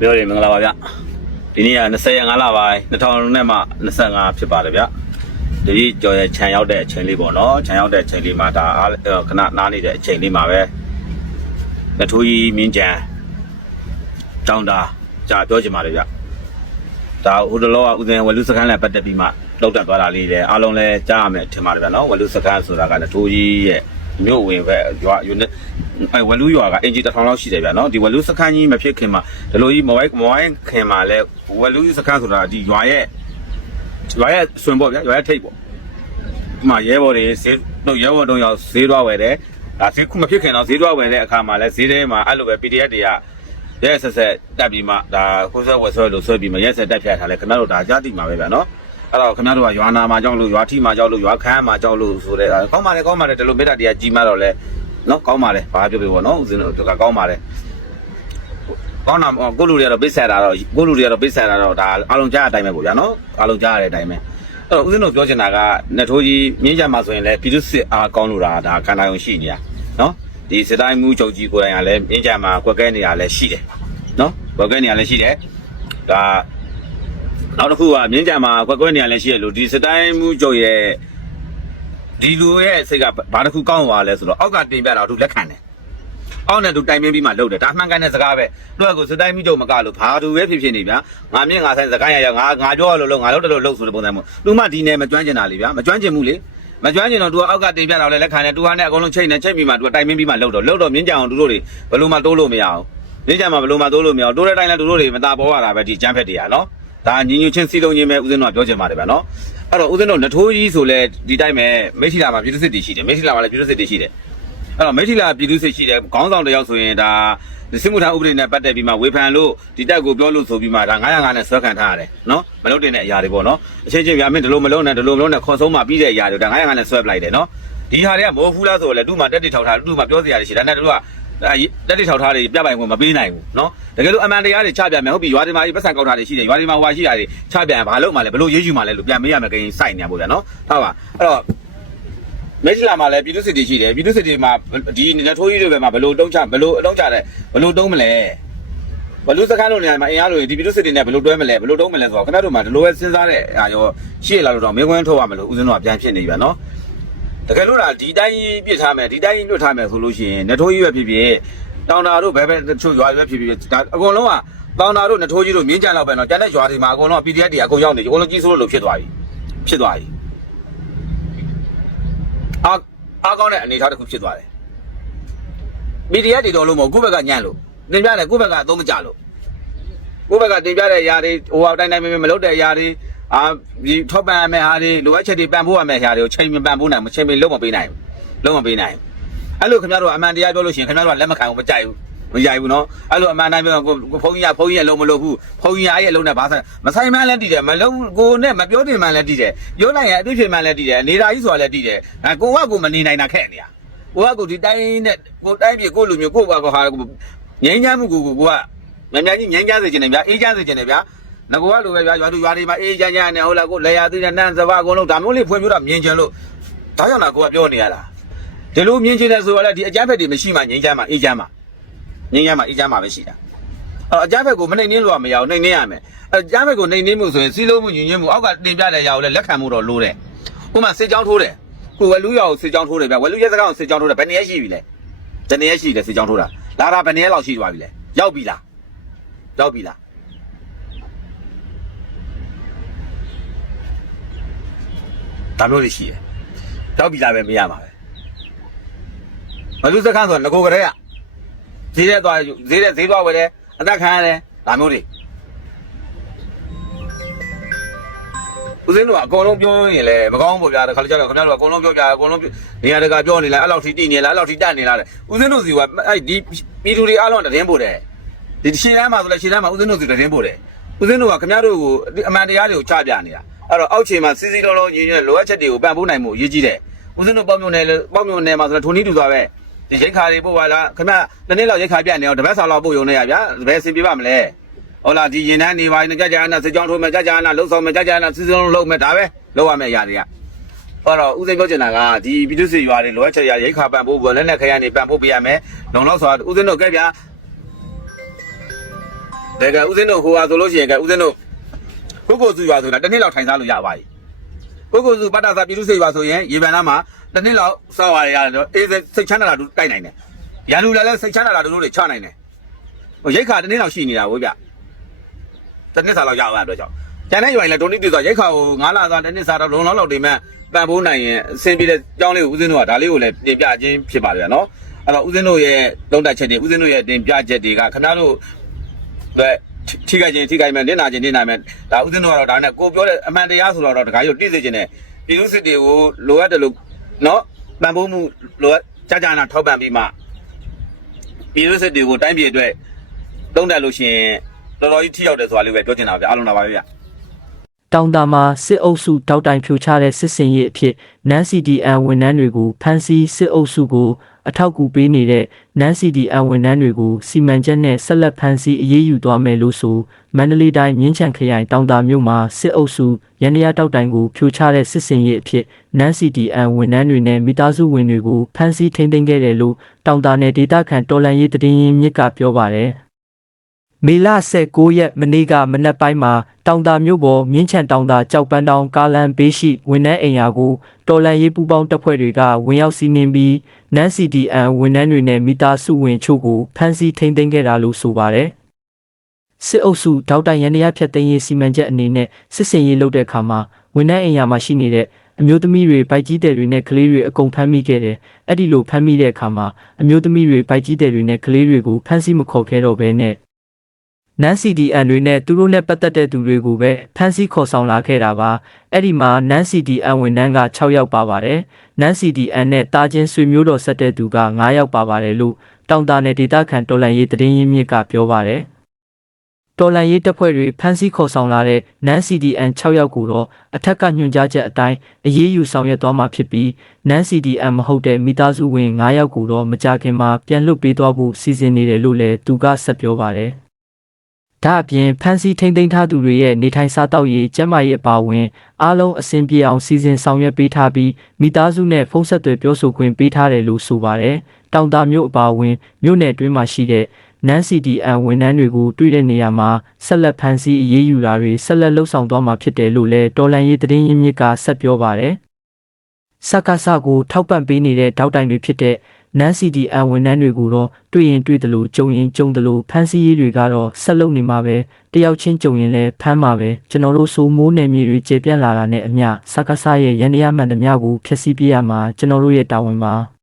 ပြောတယ်မင်္ဂလာပါဗျဒီနေ့က20ရက်5လပိုင်း2000နဲ့မှ25ဖြစ်ပါတယ်ဗျဒီကြော်ရခြံရောက်တဲ့အချိန်လေးပေါ့နော်ခြံရောက်တဲ့အချိန်လေးမှာဒါအားခဏနားနေတဲ့အချိန်လေးမှာပဲနထိုးကြီးမြင်းကြံတောင်းတာကြာပြောချင်ပါတယ်ဗျဒါဟိုတလောကဥစဉ်ဝလူစခန်းလည်းပတ်သက်ပြီးမှလောက်တက်သွားတာလေးလည်းအားလုံးလည်းကြားရမယ်ထင်ပါတယ်ဗျနော်ဝလူစခန်းဆိုတာကနထိုးကြီးရဲ့ မြို့ဝင်ဘက်ရွာယူနေအဲဝလူရွာကအင်ဂျီတစ်ထောင်လောက်ရှိတယ်ဗျနော်ဒီဝလူစခန်းကြီးမဖြစ်ခင်မှာဒီလိုကြီးမဝိုင်းမဝိုင်းခင်မှာလဲဝလူစခန်းဆိုတာဒီရွာရဲ့ရွာရဲ့ဆွင်ပေါ့ဗျရွာရဲ့ထိပ်ပေါ့ဒီမှာရဲဘော်တွေဈေးတော့ရဲဘော်တုံးရောက်ဈေးသွားဝယ်တယ်ဒါဈေးခုမဖြစ်ခင်တော့ဈေးသွားဝယ်တဲ့အခါမှာလဲဈေးထဲမှာအဲ့လိုပဲ PDF တွေကရဲဆက်ဆက်တက်ပြီးမှဒါကိုယ်ဆွဲဝယ်ဆွဲလို့ဆွဲပြီးမှရဲဆက်တက်ဖြတ်ထားလဲခင်ဗျားတို့ဒါကြားသိမှာပဲဗျနော် အဲ့တော့ခင်ဗျားတို့ကရွာနာမှာကြောက်လို့ရွာထိမှာကြောက်လို့ရွာခမ်းမှာကြောက်လို့ဆိုတဲ့ကောင်းပါလေကောင်းပါလေဒီလိုမေတ္တာတရားကြီးမှတော့လဲနော်ကောင်းပါလေဘာပြောပြပေါ့နော်ဦးဇင်းတို့ကကောင်းပါလေကောင်းတာကိုလူတွေကတော့ပိတ်ဆက်တာတော့ကိုလူတွေကတော့ပိတ်ဆက်တာတော့ဒါအားလုံးကြားတဲ့အတိုင်းပဲပေါ့ဗျာနော်အားလုံးကြားရတဲ့အတိုင်းပဲအဲ့တော့ဦးဇင်းတို့ပြောချင်တာကနှစ်ထိုးကြီးမြင်းကြမှာဆိုရင်လည်းပြည်သူစစ်အားကောင်းလို့တာဒါခန္ဓာယုံရှိနေတာနော်ဒီစစ်တိုင်းမှုချုပ်ကြီးကိုယ်တိုင်ကလည်းမြင်းကြမှာကွက်ကဲနေတာလည်းရှိတယ်နော်ကွက်ကဲနေတာလည်းရှိတယ်ဒါ နောက်တစ်ခုကမြင်းကြံမှာကွက်ကွက်နေရလဲရှိရလို့ဒီစတိုင်းမှုချုပ်ရဲ့ဒီလူရဲ့စိတ်ကဘာတစ်ခုကောင်းသွားလဲဆိုတော့အောက်ကတင်ပြတာသူလက်ခံတယ်။အောက်နဲ့သူတိုင်ပင်းပြီးမှလုပ်တယ်ဒါမှန်ကန်တဲ့စကားပဲသူကကိုစတိုင်းမှုချုပ်မကလို့ဘာသူပဲဖြစ်ဖြစ်နေဗျာငါမြင့်ငါဆိုင်စကားရရငါငါပြောရလို့လို့ငါလုပ်တယ်လို့လုပ်ဆိုတဲ့ပုံစံမျိုးသူမှဒီနယ်မကျွမ်းကျင်တာလေဗျာမကျွမ်းကျင်မှုလေမကျွမ်းကျင်တော့သူကအောက်ကတင်ပြတာလည်းလက်ခံတယ်သူကနဲ့အကုန်လုံးချိန်နေချိန်ပြီးမှသူကတိုင်ပင်းပြီးမှလုပ်တော့လုပ်တော့မြင်းကြံအောင်သူတို့တွေဘယ်လိုမှတိုးလို့မရအောင်မြင်းကြံမှာဘယ်လိုမှတိုးလို့မရအောင်တိုးတဲ့တိုင်းလည်းသူတို့တွေမตาပေါ်ရတာပဲဒီကျန်းဖက်တွေကနော် ဒါညီညွတ်ချင်းစီလုံးချင်းပဲဦးဇင်းတို့ကပြောချင်ပါတယ်ဗျာနော်အဲ့တော့ဦးဇင်းတို့နထိုးကြီးဆိုလဲဒီတိုင်းပဲမိထီလာမှာပြည်သူစစ်တွေရှိတယ်မိထီလာမှာလည်းပြည်သူစစ်တွေရှိတယ်အဲ့တော့မိထီလာပြည်သူစစ်ရှိတယ်ခေါင်းဆောင်တယောက်ဆိုရင်ဒါစစ်မှုထမ်းဥပဒေနဲ့ပတ်သက်ပြီးမှဝေဖန်လို့ဒီတက်ကိုပြောလို့ဆိုပြီးမှဒါ905နဲ့ဆွဲခံထားရတယ်နော်မလုပ်တင်တဲ့အရာတွေပေါ့နော်အချင်းချင်းဗျာမင်းဒီလိုမလုပ်နဲ့ဒီလိုမလုပ်နဲ့ခေါ်ဆုံးမှပြီးတဲ့အရာတွေဒါ905နဲ့ဆွဲပလိုက်တယ်နော်ဒီဟာတွေကမိုးဖူးလားဆိုတော့လေသူ့မှာတက်တိထောက်ထားသူ့မှာပြောစရာတွေရှိတယ်ဒါနဲ့တို့က တက်တိထောက်ထားတွေပြပိုင်ဝင်မပေးနိုင်ဘူးနော်တကယ်လို့အမှန်တရားတွေချပြမယ်ဟုတ်ပြီရွာဒီမှာပတ်စံကောက်ထားတွေရှိတယ်ရွာဒီမှာဟွာရှိတာတွေချပြန်ဘာလုပ်မှလဲဘလို့ရေးယူမှလဲလို့ပြန်မေးရမယ်ကိန်းစိုက်နေရပေါ့ဗျာနော်ဟုတ်ပါအဲ့တော့မက်ဆီလာမှာလည်းပြည်သူစစ်တွေရှိတယ်ပြည်သူစစ်တွေမှာဒီလက်ထိုးကြီးတွေပဲမှာဘလို့တုံးချဘလို့အတုံးချတယ်ဘလို့တုံးမလဲဘလို့စကားလို့နေရာမှာအင်အားလို့ဒီပြည်သူစစ်တွေနဲ့ဘလို့တွဲမလဲဘလို့တုံးမလဲဆိုတော့ခင်ဗျားတို့မှာဒီလိုပဲစဉ်းစားတဲ့အာရောရှေ့လာလို့တော့မင်းခွန်းထုတ်ရမလို့ဦးဇင်းတို့ကပြန်ဖြစ်နေပြီဗျာနော် တကယ်လို့လားဒီတိုင်းပြစ်ထားမယ်ဒီတိုင်းလွတ်ထားမယ်ဆိုလို့ရှိရင်လက်ထိုးကြီးပဲဖြစ်ဖြစ်တောင်တာတို့ဘယ်ဘက်တချို့ရွာတွေပဲဖြစ်ဖြစ်ဒါအကုန်လုံးကတောင်တာတို့လက်ထိုးကြီးတို့မြင်းကြံလောက်ပဲနော်ကျန်တဲ့ရွာတွေမှာအကုန်လုံး PDF တွေအကုန်ရောက်နေပြီအကုန်လုံးကြီးစိုးလို့ဖြစ်သွားပြီဖြစ်သွားပြီအားအားကောင်းတဲ့အနေအထားတစ်ခုဖြစ်သွားတယ် PDF တွေတော်လို့မဟုတ်ကိုယ့်ဘက်ကညံ့လို့တင်ပြတယ်ကိုယ့်ဘက်ကအသုံးမကျလို့ကိုယ့်ဘက်ကတင်ပြတဲ့ຢာတွေဟိုအတိုင်းတိုင်းမလုပ်တဲ့ຢာတွေ အာဒီထောက်ပံ့ရမယ့်ဟာတွေလိုအပ်ချက်တွေပံ့ပိုးရမယ့်ຢာတွေကိုချိန်မပံ့ပိုးနိုင်ဘူးချိန်မလုံးမပေးနိုင်ဘူးလုံးမပေးနိုင်ဘူးအဲ့လိုခင်ဗျားတို့အမှန်တရားပြောလို့ရှိရင်ခင်ဗျားတို့ကလက်မခံဘူးမကြိုက်ဘူးမကြိုက်ဘူးနော်အဲ့လိုအမှန်တိုင်းပြောကိုဘုန်းကြီးကဘုန်းကြီးရဲ့လုံးမလို့ဘူးဘုန်းကြီးရဲ့လုံးနဲ့ဘာဆိုင်မဆိုင်မှန်းလည်းတည်တယ်မလုံးကိုနဲ့မပြောတင်မှန်းလည်းတည်တယ်ပြောလိုက်ရင်အသိဖြစ်မှန်းလည်းတည်တယ်နေတာကြီးဆိုတာလည်းတည်တယ်အဲကိုကကိုမနေနိုင်တာခက်နေတာကိုကကိုဒီတိုင်းနဲ့ကိုတိုင်းပြည်ကိုလူမျိုးကိုဘာဘာဟာကိုငိမ့်ချမ်းမှုကိုကိုကမြန်မြန်ကြီးငိမ့်ချစေချင်တယ်ဗျာအေးချစေချင်တယ်ဗျာ ငါကလိုပဲဗျာရွာသူရွာတွေမှာအေးချမ်းချမ်းနဲ့ဟုတ်လားကိုလေယာသိတဲ့နန်းစဘာအကုန်လုံးဒါမျိုးလေးဖွင့်ပြတော့မြင်ချင်လို့ဒါကြောင့်လားကိုကပြောနေရတာဒီလိုမြင်ချင်တယ်ဆိုတော့လေဒီအကြမ်းဖက်တွေမရှိမှငိမ့်ချမ်းမှအေးချမ်းမှငိမ့်ချမ်းမှအေးချမ်းမှပဲရှိတာအဲ့အကြမ်းဖက်ကိုမနှိမ်နှင်းလို့မရအောင်နှိမ်နှင်းရမယ်အကြမ်းဖက်ကိုနှိမ်နှင်းမှုဆိုရင်စီးလုံးမှုညင်ညွတ်မှုအောက်ကတင်ပြတဲ့ຢာကိုလည်းလက်ခံမှုတော့လိုတယ်ဥပမာစစ်ကြောင်းထိုးတယ်ကိုဝလူရွာကိုစစ်ကြောင်းထိုးတယ်ဗျာဝလူရဲစကားကိုစစ်ကြောင်းထိုးတယ်ဘယ်နှစ်ရက်ရှိပြီလဲတနေ့ရက်ရှိတယ်စစ်ကြောင်းထိုးတာလာတာဘယ်နှစ်ရက်လောက်ရှိသွားပြီလဲရောက်ပြီလားရောက်ပြီလား ဒါမျိုးတွေရှိတယ်ရောက်ပြီလားပဲမေးရမှာပဲဘလူစခန်းဆိုငကိုကလေးကဈေးတဲ့သွားဈေးတဲ့ဈေးသွားဝယ်တယ်အသက်ခံရတယ်ဒါမျိုးတွေဦးစင်းတို့ကအကုန်လုံးပြောရင်လည်းမကောင်းဘူးဗျာတခါလေကြောက်ခင်ဗျားတို့ကအကုန်လုံးပြောပြအကုန်လုံးနေရာတကာပြောနေလားအဲ့လောက်ထိတိနေလားအဲ့လောက်ထိတက်နေလားတဲ့ဦးစင်းတို့စီကအဲ့ဒီပြည်သူတွေအားလုံးတရင်ပို့တယ်ဒီရှင်းတန်းမှာဆိုလဲရှင်းတန်းမှာဦးစင်းတို့စီတရင်ပို့တယ် ဦးစင်းတို့ကခင်ဗျားတို့ကိုအမှန်တရားတွေကိုချပြနေတာအဲ့တော့အောက်ခြေမှာစီစီလုံးလုံးညီညွတ်လိုအပ်ချက်တွေကိုပံ့ပိုးနိုင်မှုအရေးကြီးတယ်ဦးစင်းတို့ပေါ့မြုံနယ်ပေါ့မြုံနယ်မှာဆိုလဲထုံနီးတူသွားပဲဒီရိတ်ခါတွေပို့ပါလားခင်ဗျားတစ်နေ့လောက်ရိတ်ခါပြတ်နေအောင်တပတ်ဆောင်လောက်ပို့ရုံနဲ့ရဗျာဘယ်အဆင်ပြေပါမလဲဟုတ်လားဒီရင်တန်းနေပါရင်ကြာကြာနာစစ်ကြောင်းထိုးမယ်ကြာကြာနာလှုပ်ဆောင်မယ်ကြာကြာနာစီစီလုံးလုံးမယ်ဒါပဲလောက်ရမယ့်အရာတွေကအဲ့တော့ဦးစိန်ပြောချင်တာကဒီပြည်သူ့စစ်ရွာတွေလိုအပ်ချက်ရရိတ်ခါပံ့ပိုးပေါ်လက်နဲ့ခရမ်းနေပံ့ပိုးပေးရမယ်။လုံလောက်ဆိုတာဦးစိန်တို့ကဲဗျာ တကယ်ဦးစင်းတို့ဟိုဟာဆိုလို့ရှိရင်ကဦးစင်းတို့ကိုကိုစုရွာဆိုတာတစ်နှစ်လောက်ထိုင်စားလို့ရပါပြီကိုကိုစုပတ်တာစာပြည်သူစိတ်ရွာဆိုရင်ရေပန်နာမှာတစ်နှစ်လောက်စောက်ရရတော့အေးစိတ်ချမ်းသာတာတို့တိုက်နိုင်တယ်ရန်လူလည်းလည်းစိတ်ချမ်းသာတာတို့တွေချနိုင်တယ်ဟိုရိတ်ခါတစ်နှစ်လောက်ရှိနေတာဝိဗျတစ်နှစ်စာလောက်ရပါအတွက်ကြောင့်ကျန်တဲ့ရွာရင်လည်းဒုံတိတိဆိုရိတ်ခါကို9လစာတစ်နှစ်စာတော့လုံလောက်လောက်တိမဲ့ပံ့ပိုးနိုင်ရင်အဆင်ပြေတဲ့ကြောင်းလေးကိုဦးစင်းတို့ကဒါလေးကိုလည်းတင်ပြခြင်းဖြစ်ပါတယ်ဗျာနော်အဲ့တော့ဦးစင်းတို့ရဲ့သုံးတက်ချက်တွေဦးစင်းတို့ရဲ့တင်ပြချက်တွေကခင်ဗျားတို့ 对，ထိခိုက်ခြင်းထိခိုက်မယ်နစ်နာခြင်းနစ်နာမယ်ဒါဥစဉ်တော့ကတော့ဒါနဲ့ကိုပြောတဲ့အမှန်တရားဆိုတော့တခါရုပ်တိစေခြင်းနဲ့ပြည်သူစစ်တွေကိုလိုအပ်တယ်လို့နော်ပံ့ပိုးမှုလိုအပ်ကြာကြာနာထောက်ပံ့ပြီးမှပြည်သူစစ်တွေကိုတိုင်းပြည်အတွက်တုံးတက်လို့ရှိရင်တော်တော်ကြီးထိရောက်တယ်ဆိုတာလေးပဲပြောချင်တာဗျအားလုံးလာပါပဲဗျ တောင်တာမှာစစ်အုပ်စုတောက်တိုင်ဖြိုချတဲ့စစ်စင်ရေးအဖြစ်နန်း CDN ဝန်ထမ်းတွေကိုဖမ်းဆီးစစ်အုပ်စုကိုအထောက်အကူပေးနေတဲ့နန်း CDN ဝန်ထမ်းတွေကိုစီမံချက်နဲ့ဆက်လက်ဖမ်းဆီးအရေးယူသွားမယ်လို့ဆိုမန္တလေးတိုင်းမြင်းချံခရိုင်တောင်တာမြို့မှာစစ်အုပ်စုရန်ရတောက်တိုင်ကိုဖြိုချတဲ့စစ်စင်ရေးအဖြစ်နန်း CDN ဝန်ထမ်းတွေနဲ့မိသားစုဝင်တွေကိုဖမ်းဆီးထိန်းသိမ်းခဲ့တယ်လို့တောင်တာနယ်ဒေသခံတော်လှန်ရေးတည်င်းမြစ်ကပြောပါတယ် မေလ19ရက်မနေ့ကမနက်ပိုင်းမှာတောင်တာမြို့ပေါ်မြင်းချံတောင်တာကြောက်ပန်းတောင်ကားလန်ဘေးရှိဝန်ထမ်းအိမ်ယာကိုတော်လန်ရေးပူပေါင်းတပ်ဖွဲ့တွေကဝင်ရောက်စီးနင်းပြီးနန်း CDN ဝန်ထမ်းတွေနဲ့မိသားစုဝင်ချို့ကိုဖမ်းဆီးထိန်းသိမ်းခဲ့တာလို့ဆိုပါတယ်။စစ်အုပ်စုဒေါက်တာရန်ရဖြတ်သိမ်းရေးစီမံချက်အနေနဲ့စစ်စင်ရေးလုပ်တဲ့အခါမှာဝန်ထမ်းအိမ်ယာမှာရှိနေတဲ့အမျိုးသမီးတွေဗိုက်ကြီးတယ်တွေနဲ့ကလေးတွေအကုန်ဖမ်းမိခဲ့တယ်။အဲ့ဒီလိုဖမ်းမိတဲ့အခါမှာအမျိုးသမီးတွေဗိုက်ကြီးတယ်တွေနဲ့ကလေးတွေကိုဖမ်းဆီးမခေါ်ခဲ့တော့ဘဲနဲ့ နန်း CDN တွေနဲ့သူတို့နဲ့ပတ်သက်တဲ့သူတွေကိုပဲဖမ်းဆီးခေါ်ဆောင်လာခဲ့တာပါအဲ့ဒီမှာနန်း CDN ဝန်ထမ်းက6ယောက်ပါပါတယ်နန်း CDN နဲ့တာချင်းဆွေမျိုးတော်ဆက်တဲ့သူက9ယောက်ပါပါတယ်လို့တောင်တာနယ်ဒေသခံတော်လန်ရေးတရင်ရင်းမြစ်ကပြောပါတယ်တော်လန်ရေးတပ်ဖွဲ့တွေဖမ်းဆီးခေါ်ဆောင်လာတဲ့နန်း CDN 6ယောက်ကိုတော့အထက်ကညွှန်ကြားချက်အတိုင်းအရေးယူဆောင်ရွက်သွားမှာဖြစ်ပြီးနန်း CDN မဟုတ်တဲ့မိသားစုဝင်9ယောက်ကိုတော့မကြခင်မှာပြန်လွတ်ပေးသွားဖို့စီစဉ်နေတယ်လို့လည်းသူကဆက်ပြောပါတယ် ဒါအပြင်ဖန်စီထိမ့်သိမ်းထားသူတွေရဲ့နေထိုင်စားတောက်ရေးကျန်းမာရေးအပါအဝင်အားလုံးအဆင်ပြေအောင်စီစဉ်ဆောင်ရွက်ပေးထားပြီးမိသားစုနဲ့ဖုန်းဆက်သွယ်ပြောဆိုခွင့်ပေးထားတယ်လို့ဆိုပါတယ်။တောင်တာမြို့အပါအဝင်မြို့နယ်တွင်းမှာရှိတဲ့နန်း CDN ဝန်ထမ်းတွေကိုတွေ့တဲ့နေရာမှာဆက်လက်ဖန်စီအရေးယူတာတွေဆက်လက်လှုပ်ဆောင်သွားမှာဖြစ်တယ်လို့လည်းတော်လန်ရေးသတင်းရင်းမြစ်ကဆက်ပြောပါတယ်။စက္ကစကိုထောက်ပံ့ပေးနေတဲ့တောက်တိုင်တွေဖြစ်တဲ့ နန်း CDN ဝန်ထမ်းတွေကိုတော့တွေ့ရင်တွေ့တယ်လို့ကြုံရင်ကြုံတယ်လို့ဖမ်းဆီးရေးတွေကတော့ဆက်လုပ်နေမှာပဲတယောက်ချင်းကြုံရင်လည်းဖမ်းမှာပဲကျွန်တော်တို့စိုးမိုးနယ်မြေတွေကျေပြန့်လာတာနဲ့အမျှစက္ကစရဲ့ရန်တရားမှန်သမျှကိုဖျက်ဆီးပြရမှာကျွန်တော်တို့ရဲ့တာဝန်ပါ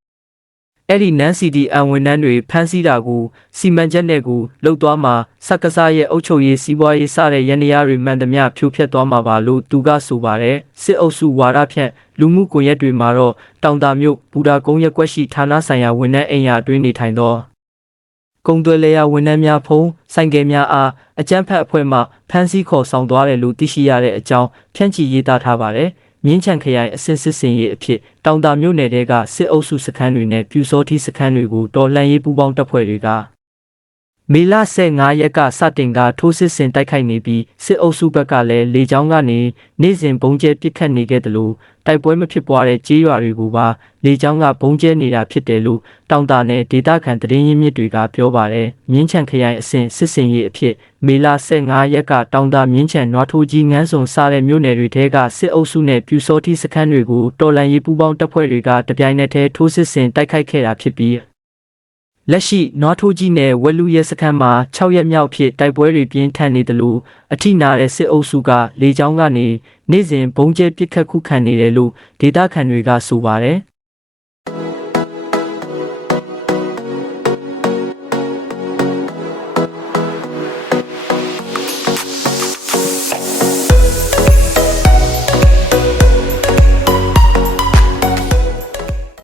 အဲ့ဒီနန်း CDN ဝန်ထမ်းတွေဖမ်းဆီးတာကိုစီမံချက်နဲ့ကိုလှုပ်သွားမှာစက္ကစရဲ့အုပ်ချုပ်ရေးစီးပွားရေးစတဲ့ရန်တရားတွေမှန်သမျှဖြိုဖျက်သွားမှာပါလို့သူကဆိုပါတယ်စစ်အုပ်စုဝါဒဖြန့်လူမှုကွန်ရက်တွေမှာတော့တောင်တာမြို့ဘူတာကုန်းရက်ကွက်ရှိဌာနဆိုင်ရာဝန်ထမ်းအိမ်ယာအတွင်းနေထိုင်သောကုံသွဲလေယာဝန်ထမ်းများဖုံးဆိုင်ကယ်များအားအကြမ်းဖက်အဖွဲ့မှဖမ်းဆီးခေါ်ဆောင်သွားတယ်လို့သိရှိရတဲ့အကြောင်းဖြန့်ချီရေးသားထားပါတယ်။ မြင်းချံခရိုင်အစစ်စစ်စင်ရေးအဖြစ်တောင်တာမြို့နယ်တဲကစစ်အုပ်စုစခန်းတွေနဲ့ပြူစောတိစခန်းတွေကိုတော်လှန်ရေးပူးပေါင်းတပ်ဖွဲ့တွေက မေလ15ရက်ကစတင်ကထိုးစစ်ဆင်တိုက်ခိုက်နေပြီးစစ်အုပ်စုဘက်ကလည်းလေကြောင်းကနေနေ့စဉ်ဘုံကျဲပစ်ခတ်နေခဲ့တယ်လို့တိုက်ပွဲမဖြစ်ပွားတဲ့ကြေးရွာတွေကိုပါလေကြောင်းကဘုံကျဲနေတာဖြစ်တယ်လို့တောင်တာနယ်ဒေသခံသတင်းရင်းမြစ်တွေကပြောပါတယ်မြင်းချံခရိုင်အစဉ်စစ်စင်ရေးအဖြစ်မေလ15ရက်ကတောင်တာမြင်းချံနွားထိုးကြီးငန်းစုံစားတဲ့မြို့နယ်တွေထဲကစစ်အုပ်စုနဲ့ပြူစောတိစခန်းတွေကိုတော်လန်ရေးပူးပေါင်းတပ်ဖွဲ့တွေကတပြိုင်နက်တည်းထိုးစစ်ဆင်တိုက်ခိုက်ခဲ့တာဖြစ်ပြီး လက်ရှိနွားထိုးကြီးနယ်ဝက်လူရဲစခန်းမှာ6ရက်မြောက်ဖြစ်တိုက်ပွဲတွေပြင်းထန်နေတယ်လို့အထိနာတဲ့စစ်အုပ်စုကလေကြောင်းကနေနေ့စဉ်ဘုံကျဲပစ်ခတ်ခုခံနေတယ်လို့ဒေသခံတွေကဆိုပါတယ်။